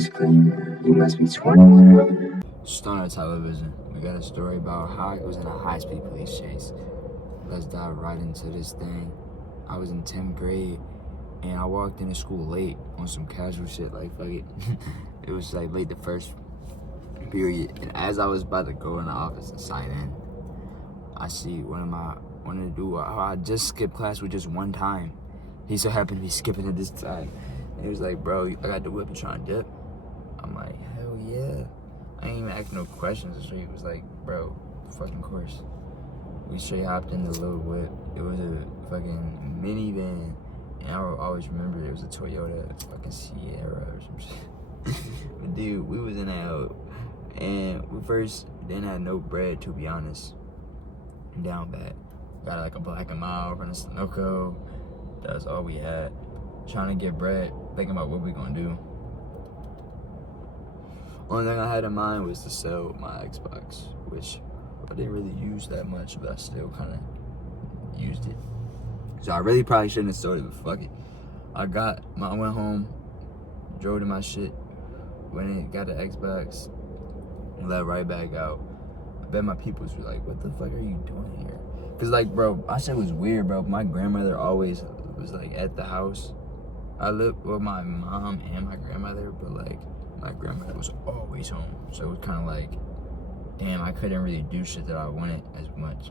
Disclaimer, you must be 21 or older. Stunner Television. We got a story about how I was in a high-speed police chase. Let's dive right into this thing. I was in 10th grade, and I walked into school late on some casual shit, like, fuck it. It was, like, late the first period. And as I was about to go in the office and sign in, I see I just skipped class with just one time. He so happened to be skipping it this time. And he was like, bro, I got the whip, you trying to dip? I'm like, hell yeah. I ain't even asking no questions. So he was like, bro, fucking course. We straight hopped in the little whip. It was a fucking minivan. And I will always remember it was a Toyota fucking Sierra or some shit. But dude, we was in that hoe. And we first didn't have no bread, to be honest. Down bad. Got like a Black and Mild from the Sunoco. That was all we had. Trying to get bread, thinking about what we gonna do. Only thing I had in mind was to sell my Xbox, which I didn't really use that much, but I still kind of used it. So I really probably shouldn't have sold it, but fuck it. I went home, drove to my shit, went in, got the Xbox, and let right back out. I bet my peoples were like, what the fuck are you doing here? Cause like, bro, my shit was weird, bro. My grandmother always was like at the house. I lived with my mom and my grandmother, but like my grandmother was always home. So it was kind of like, damn, I couldn't really do shit that I wanted as much.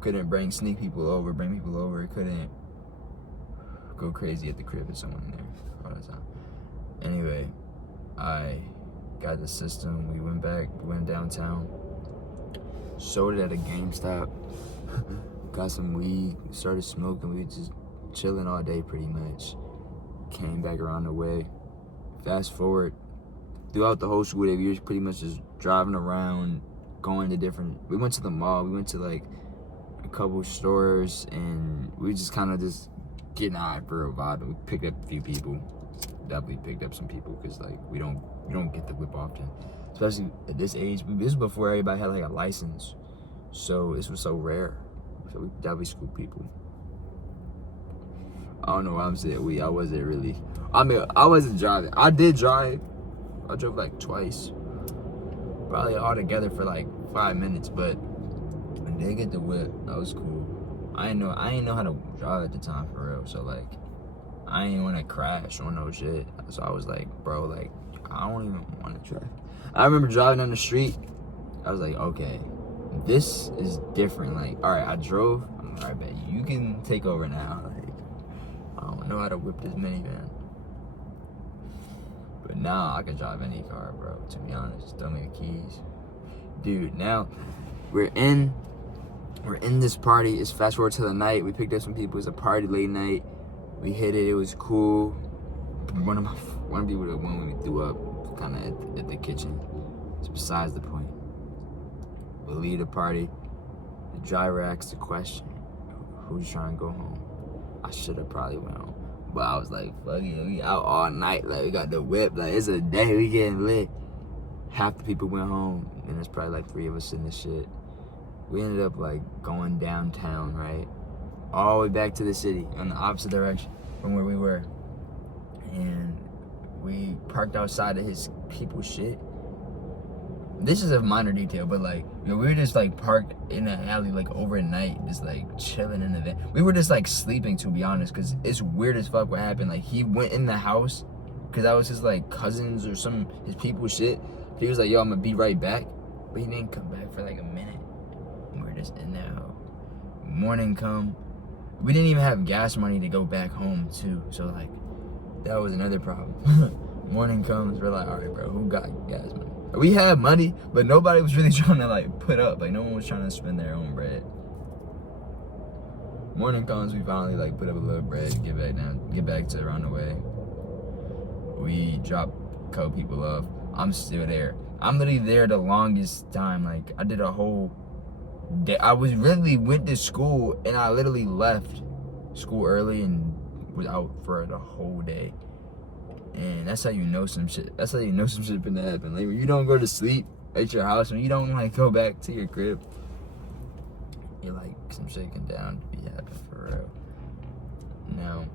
Couldn't bring people over. Couldn't go crazy at the crib with someone in there all the time. Anyway, I got the system. We went downtown, sold it at a GameStop, got some weed, started smoking. We just chilling all day pretty much. Came back around the way. Fast forward, throughout the whole school day, we were pretty much just driving around, going to we went to the mall, we went to like a couple stores, and we just kind of just getting high for a vibe. And we picked up a few people. Definitely picked up some people, because like we don't get the whip often, especially at this age. This is before everybody had like a license, so this was so rare. So we definitely scooped people. I don't know why I'm saying I wasn't really. I mean, I wasn't driving. I did drive. I drove like twice. Probably all together for like 5 minutes, but when they get the whip, that was cool. I ain't know how to drive at the time for real. So like, I ain't want to crash or no shit. So I was like, bro, like, I don't even want to try. I remember driving on the street. I was like, okay, this is different. Like, all right, I drove. I'm like, all right, bet you can take over now. Like, I don't know how to whip this minivan. But now I can drive any car, bro. To be honest, throw me the keys. Dude, now we're in this party. It's fast forward to the night. We picked up some people. It's a party late night. We hit it. It was cool. One of the people that went when we threw up, kind of at the kitchen. It's besides the point. We leave the party. The driver asked the question, "Who's trying to go home?" I should have probably went home, but I was like, "Fuck it, we out all night. Like we got the whip. Like it's a day. We getting lit." Half the people went home, and there's probably like 3 of us in the shit. We ended up like going downtown, right? All the way back to the city in the opposite direction from where we were. And we parked outside of his people's shit. This is a minor detail, but like, we were just like parked in an alley like overnight, just like chilling in the van. We were just like sleeping, to be honest, because it's weird as fuck what happened. Like, he went in the house, because that was his like cousins or his people's shit. He was like, yo, I'm gonna be right back. But he didn't come back for like a minute. And we were just in there. Morning come. We didn't even have gas money to go back home too. So like, that was another problem. Morning comes, we're like, all right, bro, who got gas money? We had money, but nobody was really trying to like put up. Like, no one was trying to spend their own bread. Morning comes, we finally like put up a little bread, get back to around the way. We drop a couple people off. I'm still there. I'm literally there the longest time. Like, I did a whole day. I went to school, and I literally left school early and was out for the whole day. And that's how you know some shit. That's how you know some shit finna happen. Like, when you don't go to sleep at your house, when you don't like go back to your crib, you're like, some shit can down to be happening for real. Now,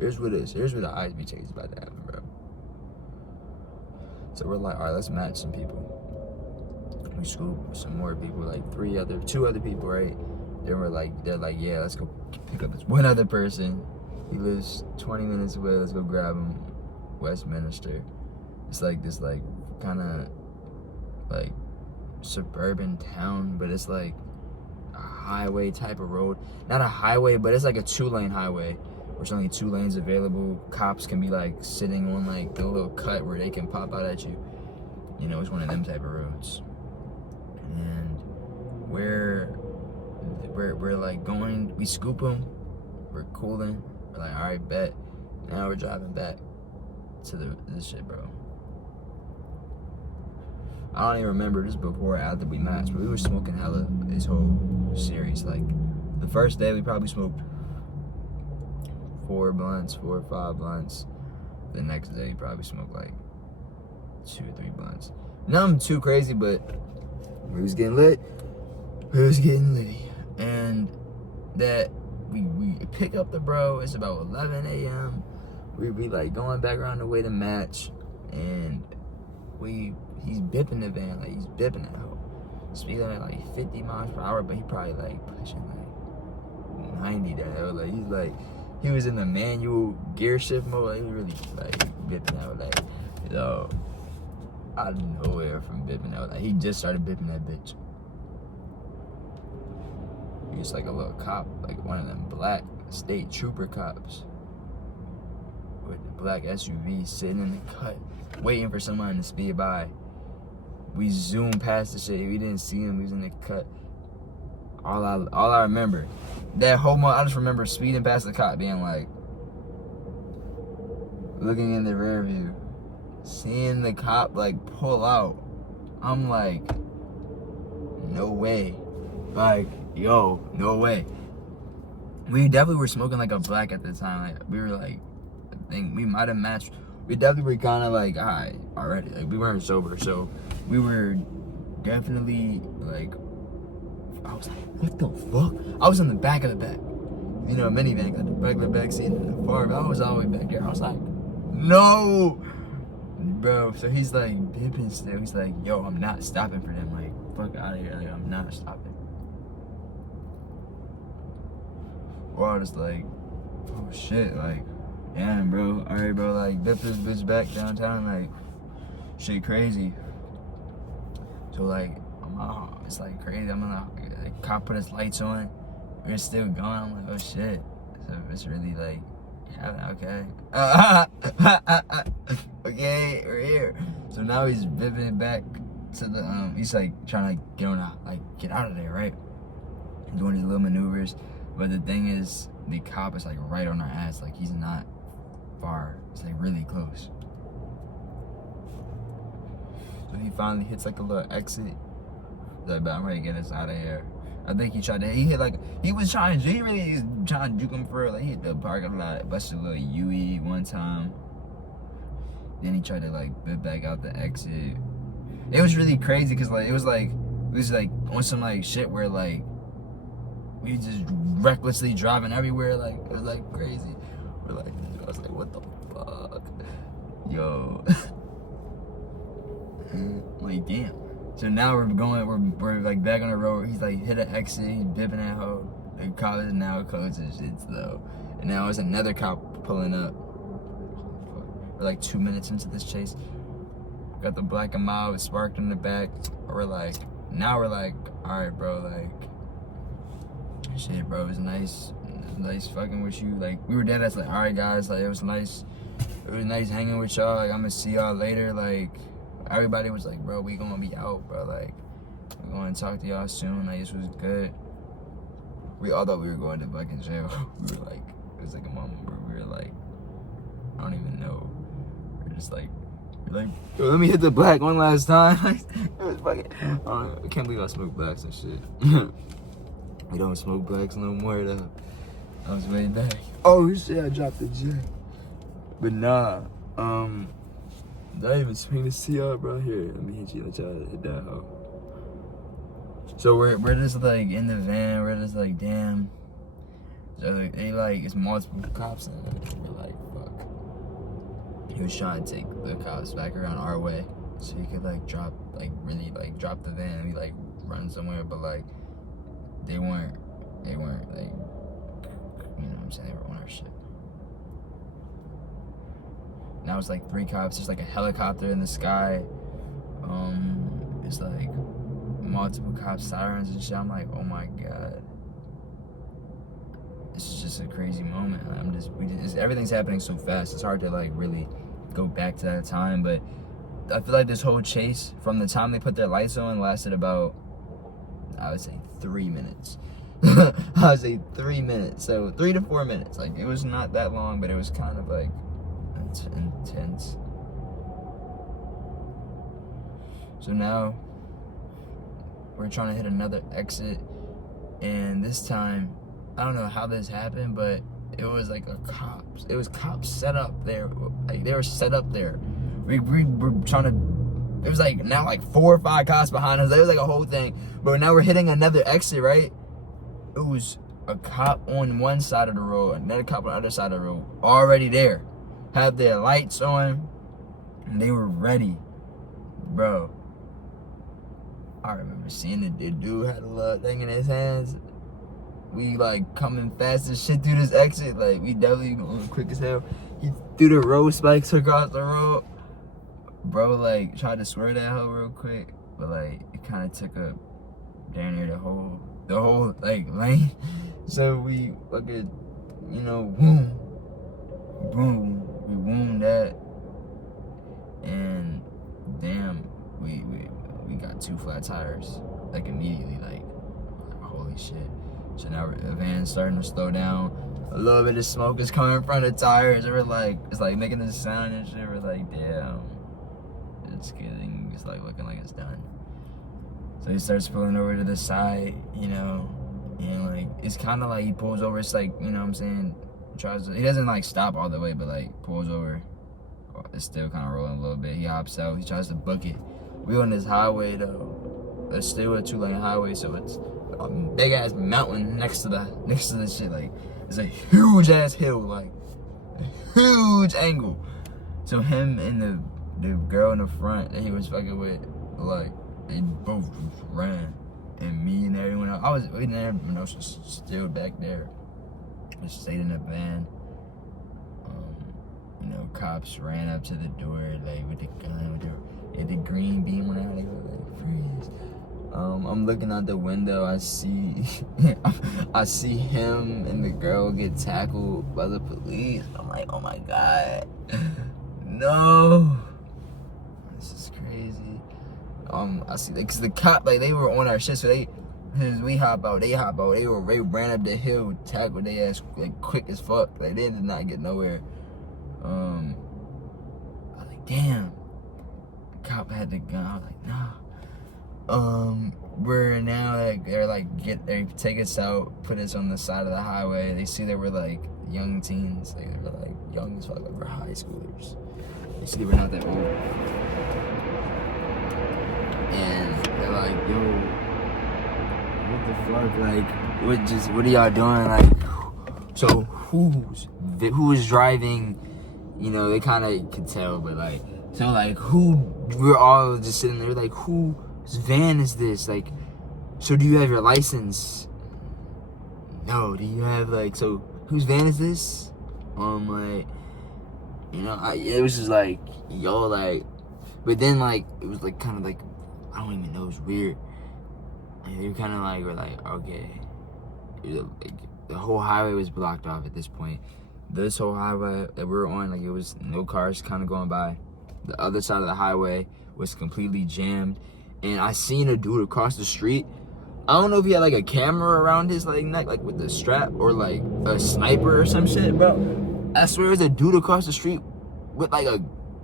Here's what the highspeed chase is about to happen, bro. So we're like, all right, let's match some people. We scoop some more people, like two other people, right? Then they're like, yeah, let's go pick up this one other person. He lives 20 minutes away. Let's go grab him. Westminster. It's like this, like kind of like suburban town, but it's like a highway type of road. Not a highway, but it's like a 2-lane highway. There's only 2 lanes available. Cops can be like sitting on like the little cut where they can pop out at you. You know, it's one of them type of roads. And we're like going, we scoop them, we're cooling, we're like, all right, bet. Now we're driving back to this shit, bro. I don't even remember this before or after we matched, but we were smoking hella this whole series. Like, the first day we probably smoked 4 or 5 blunts. The next day we probably smoked like 2 or 3 blunts. Nothing too crazy, but we was getting lit. We was getting litty. And that we pick up the bro. It's about 11 a.m. We be like going back around the way to match, and he's bipping the van, like he's bipping that hoe. Speeding at like 50 miles per hour, but he probably like pushing like 90 that hoe. Like he was in the manual gear shift mode. Like, he was really like bipping out, like, yo, out of nowhere from bipping out. Like, he just started bipping that bitch. He's like a little cop, like one of them black state trooper cops with the black SUV sitting in the cut, waiting for someone to speed by. We zoomed past the shit. We didn't see him. He was in the cut. All I remember, that whole month, I just remember speeding past the cop, being like, looking in the rear view, seeing the cop like pull out. I'm like, no way. Like, yo, no way. We definitely were smoking like a black at the time. Like, we were like, I think we might have matched. We definitely were kind of like high already. Like, we weren't sober, so we were definitely like, I was like, what the fuck? I was in the back of the back. You know, a minivan, got the back of the back seat in the far, but I was all the way back there. I was like, no, bro. So he's like bipping still. He's like, yo, I'm not stopping for them. Like, fuck out of here. Like, I'm not stopping. Or I was like, oh shit, like, damn, bro. All right, bro. Like, bip this bitch back downtown. Like, shit crazy. So like, it's like crazy. I'm gonna, the cop put his lights on. We're still going. I'm like, oh shit. So it's really like, okay. Okay, we're here. So now he's bipping it back to the, he's like trying to get out of there, right? Doing his little maneuvers. But the thing is, the cop is like right on our ass. Like, he's not far. It's like really close. So he finally hits like a little exit. Like, but I'm ready to get us out of here. I think he was trying to juke him for, like, he hit the parking lot, busted a little UE one time. Then he tried to like bit back out the exit. It was really crazy because like it was like on some like shit where like we just recklessly driving everywhere. Like, it was like crazy. I was like, what the fuck, yo. Like, damn. So now we're like back on the road. He's like hit an exit, he's bipping that hoe. The cop is now closed and shit slow. And now there's another cop pulling up. We're like 2 minutes into this chase. Got the black and mild sparked in the back. We're like, alright, bro, like, shit, bro, it was nice fucking with you. Like, we were dead as like, alright guys, like, it was nice hanging with y'all. Like, I'm gonna see y'all later. Like, everybody was like, bro, we gonna be out, bro. Like, we're gonna talk to y'all soon. Like, this was good. We all thought we were going to fucking jail. We were like, it was like a moment where we were like, I don't even know. We're just like, yo, let me hit the black one last time. It was fucking, I can't believe I smoke blacks and shit. We don't smoke blacks no more though. I was way back. Oh shit, I dropped the J. But nah, not even swing the CR, bro. Here, let me hit you. Let y'all hit that hoe. So we're just like in the van. We're just like, damn. So they like, it's multiple cops and we're like, fuck. He was trying to take the cops back around our way so he could like drop, like really like drop the van and we like run somewhere, but like they weren't like, you know what I'm saying, they were on our shit. Now it's like 3 cops, there's like a helicopter in the sky. It's like multiple cops, sirens and shit. I'm like, oh my god. This is just a crazy moment. Everything's happening so fast. It's hard to like really go back to that time. But I feel like this whole chase, from the time they put their lights on, lasted about, I would say 3 minutes. I would say 3 minutes. So 3 to 4 minutes. Like, it was not that long, but it was kind of like intense. So now we're trying to hit another exit, and this time I don't know how this happened, but it was like it was cops set up there. Like, they were set up there. We were trying to, it was like now like 4 or 5 cops behind us. It was like a whole thing. But now we're hitting another exit, right? It was a cop on one side of the road, another cop on the other side of the road, already there. Had their lights on, and they were ready. Bro, I remember seeing the dude had a little thing in his hands. We like coming fast as shit through this exit. Like, we definitely going quick as hell. He threw the road spikes across the road. Bro, like, tried to swerve that hoe real quick, but like, it kind of took up down near the whole like lane. So we fucking, you know, boom, we woomed that, and damn, we got 2 flat tires, like immediately, like holy shit. So now the van's starting to slow down. A little bit of smoke is coming from the tires, and we're like, it's like making this sound and shit. We're like, damn, it's getting, it's like looking like it's done. So he starts pulling over to the side, you know, and like, it's kind of like he pulls over. It's like, you know what I'm saying, he doesn't like stop all the way, but like pulls over. It's still kind of rolling a little bit. He hops out, he tries to book it. We on this highway though. It's still a 2-lane highway, so it's a big ass mountain next to the shit. Like, it's a huge ass hill, like a huge angle. So him and the girl in the front that he was fucking with, like, they both just ran, and me and everyone else. Everyone else was still back there. Just stayed in the van. You know, cops ran up to the door, like with the gun, with the green beam on it. They were like, freeze. I'm looking out the window. I see him and the girl get tackled by the police. I'm like, oh my god, no, this is crazy. I see, like, cause the cop, like, they were on our shit, so we hop out, they hop out. They ran up the hill, tackled their ass like quick as fuck. Like, they did not get nowhere. I was like, damn. The cop had the gun. I was like, nah. We're now like, they take us out, put us on the side of the highway. They see that we're like young teens. Like, they were like young as fuck, like we're high schoolers. They see that we're not that old. And they're like, yo, what the fuck? Like, what are y'all doing? Like, so who was driving? You know, they kind of could tell, but like, so like, we're all just sitting there like, whose van is this? Like, so do you have your license? No. Do you have, like, so whose van is this? Like, you know, it was just like, yo, like, but then like, it was like kind of like, I don't even know, it was weird. And they were kind of like, we're like, okay. Like, the whole highway was blocked off at this point. This whole highway that we were on, like, it was no cars kind of going by. The other side of the highway was completely jammed. And I seen a dude across the street. I don't know if he had like a camera around his like neck, like with the strap, or like a sniper or some shit, bro. I swear there's a dude across the street with like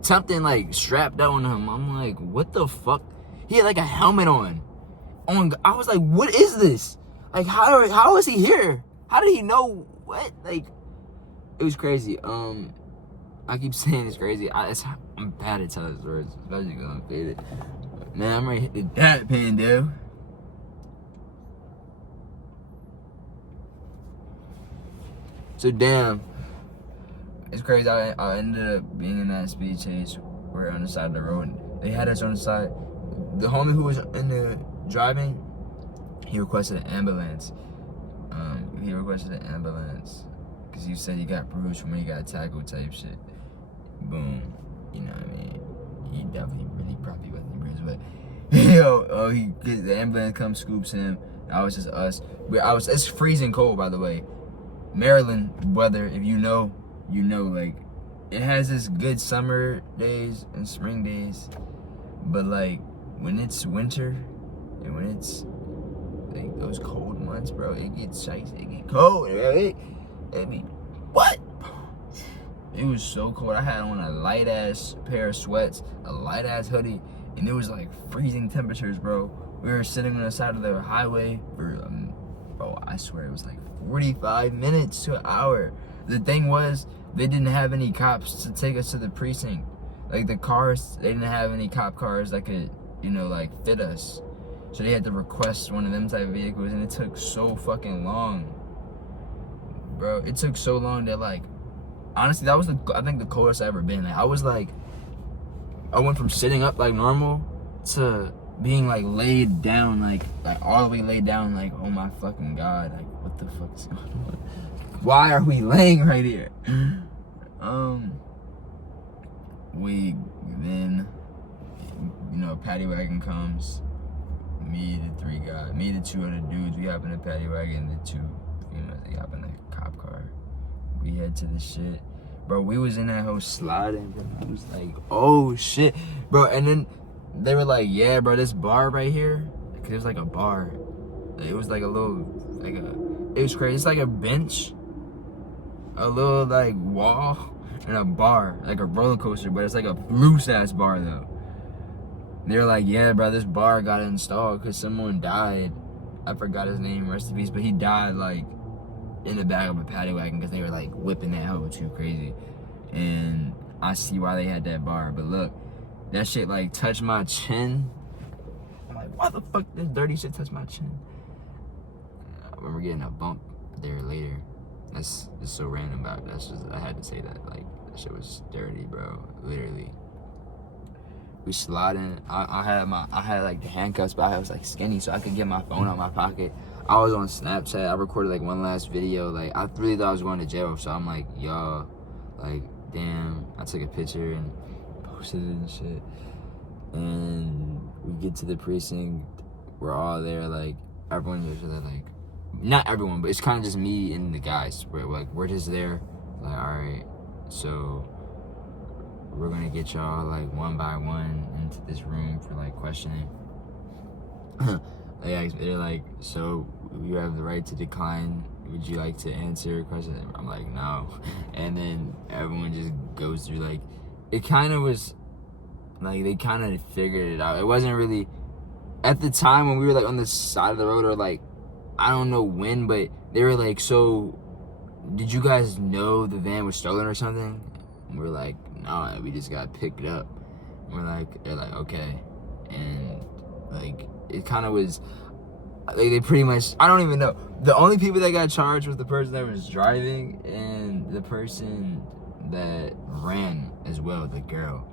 something like strapped on him. I'm like, what the fuck? He had like a helmet on. I was like, what is this? Like, how is he here? How did he know what? Like, it was crazy. I keep saying it's crazy. I'm bad at telling stories, especially because I'm faded. Man, I'm ready to hit the dad pen, dude. So damn, it's crazy. I ended up being in that speed chase. We're on the side of the road. They had us on the side. The homie who was in the driving, he requested an ambulance. He requested an ambulance because he said he got bruised from when he got tackled type shit. Boom. You know what I mean? He definitely really probably wasn't bruised, but the ambulance comes, scoops him. I was just us. It's freezing cold, by the way. Maryland weather, if you know, like, it has this good summer days and spring days, but like when it's winter and when it's like those cold months, bro, it gets shicey, it get cold, right? It be what? It was so cold. I had on a light ass pair of sweats, a light ass hoodie, and it was like freezing temperatures, bro. We were sitting on the side of the highway for, bro, I swear it was like 45 minutes to an hour. The thing was, they didn't have any cops to take us to the precinct. Like the cars, they didn't have any cop cars that could, like fit us. So they had to request one of them type of vehicles, and it took so fucking long. Bro, it took so long that, like, honestly, that was I think the coldest I ever been. Like, I went from sitting up like normal to being like laid down, like all the way laid down, like, oh my fucking God, like what the fuck is going on? Why are we laying right here? We then, paddy wagon comes. Me, the two other dudes, we hop in the paddy wagon. The two females, they hop in the cop car. We head to the shit. Bro, we was in that whole sliding, bro. I was like, oh shit. Bro, and then they were like, yeah, bro, this bar right here, cause it was like a bar. It was like a little, it was crazy. It's like a bench, a little like wall, and a bar, like a roller coaster, but it's like a loose ass bar though. They were like, yeah, bro, this bar got installed because someone died. I forgot his name, rest in peace, but he died like in the back of a paddy wagon because they were like whipping that hoe too crazy. And I see why they had that bar, but look, that shit like touched my chin. I'm like, why the fuck this dirty shit touched my chin? I remember getting a bump there later. That's just so random, but I had to say that. Like, that shit was dirty, bro, literally. We sliding. I had like the handcuffs, but I was like skinny, so I could get my phone out of my pocket. I was on Snapchat. I recorded like one last video. Like, I really thought I was going to jail, so I'm like, y'all, like, damn. I took a picture and posted it and shit. And we get to the precinct. We're all there. Like, everyone's usually like, not everyone, but it's kind of just me and the guys. We're just there. Like, all right, so we're gonna get y'all like one by one into this room for like questioning. They're like, so you have the right to decline. Would you like to answer a question? I'm like, no. And then everyone just goes through, like, it kind of was like they kind of figured it out. It wasn't really at the time when we were like on the side of the road, or like I don't know when, but they were like, so did you guys know the van was stolen or something? And we're like, no, we just got picked up. And they're like, okay. And like, it kind of was, like, they pretty much, I don't even know. The only people that got charged was the person that was driving and the person that ran as well, the girl.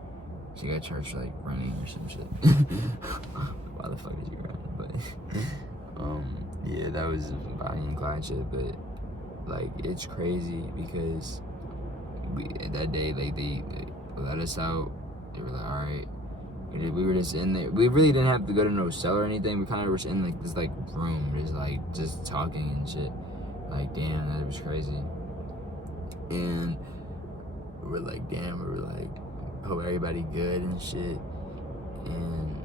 She got charged for like running or some shit. Why the fuck did you run? But yeah, that was Bonnie and Clyde shit. But like, it's crazy because that day, like, they let us out. They were like, all right. We were just in there. We really didn't have to go to no cell or anything. We kind of were in like this like room, just talking and shit. Like, damn, that was crazy. And we're like, damn. We were like, hope everybody good and shit. And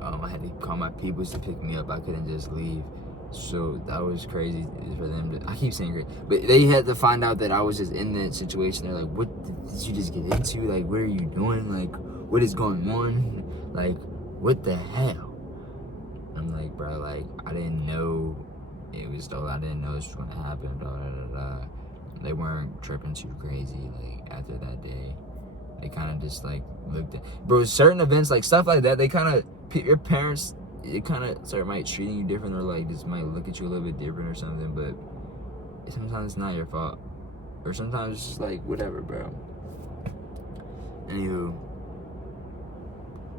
I had to call my peoples to pick me up. I couldn't just leave. So that was crazy for them. I keep saying great, but they had to find out that I was just in that situation. They're like, what did you just get into? Like, what are you doing? Like, what is going on? Like, what the hell? I'm like, bro, like, I didn't know it was stolen. I didn't know this was gonna happen. Blah, blah, blah, blah. They weren't tripping too crazy. Like, after that day, they kind of just like looked at, bro, certain events, like stuff like that, they kind of, your parents, it kind of might treating you different, or like just might look at you a little bit different or something. But sometimes it's not your fault. Or sometimes it's just like, whatever, bro. Anywho,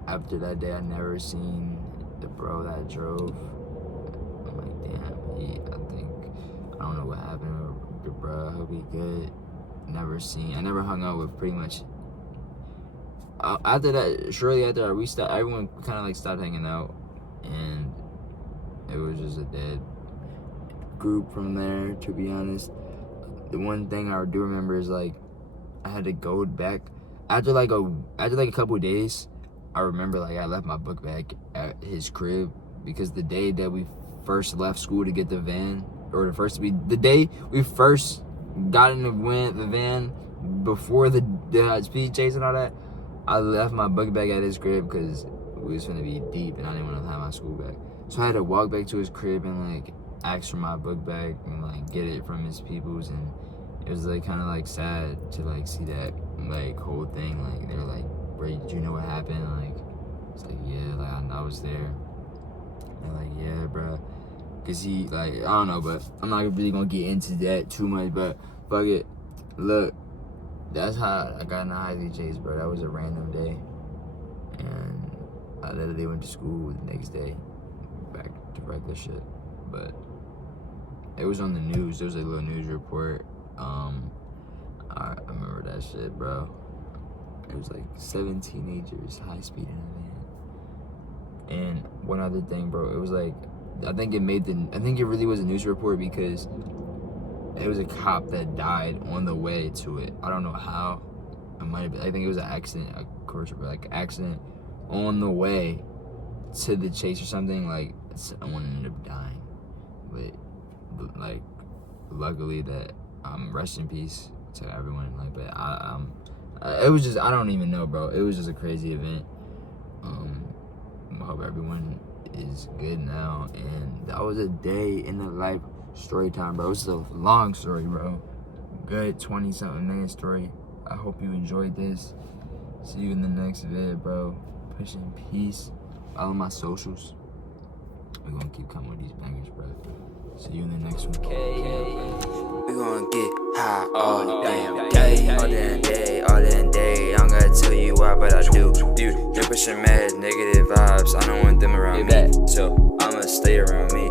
after that day, I never seen the bro that drove. I'm like, damn, I don't know what happened with the bro. I hope he good. I never hung out with pretty much. After that, shortly after we stopped, everyone kind of like stopped hanging out, and it was just a dead group from there, to be honest. The one thing I do remember is like I had to go back after like a couple of days. I remember like I left my book bag at his crib because the day that we first left school to get the van, or the day we first got in the van before the speed chase and all that, I left my book bag at his crib because we was finna be deep and I didn't want to have my school bag. So I had to walk back to his crib and like ask for my book bag and like get it from his peoples, and it was like kind of like sad to like see that like whole thing. Like they were like, bro, did you know what happened? Like it's like, yeah, like I was there. And like, yeah, bro, cause he like, I don't know, but I'm not really gonna get into that too much, but fuck it. Look, that's how I got in a highspeed chase, bro. That was a random day, and I literally went to school the next day back to regular shit. But it was on the news. There was a little news report. I remember that shit, bro. It was like 7 teenagers high speed in a van. And one other thing, bro, it was like, I think it really was a news report because it was a cop that died on the way to it. I don't know how. I think it was an accident, of course, like accident on the way to the chase or something. Like someone ended up dying, but like luckily that rest in peace to everyone. Like, but it was just, I don't even know, bro. It was just a crazy event. I hope everyone is good now. And that was a day in the life story time, bro. It's a long story, bro. Good 20-something minute story. I hope you enjoyed this. See you in the next vid, bro. Pushing peace. Follow my socials. We're gonna keep coming with these bangers, bro. See you in the next one. We gonna get high all damn day, all damn day, all damn day. I don't gotta tell you why, but I do. Dude, you're pushing mad negative vibes. I don't want them around me, so I'ma stay around me.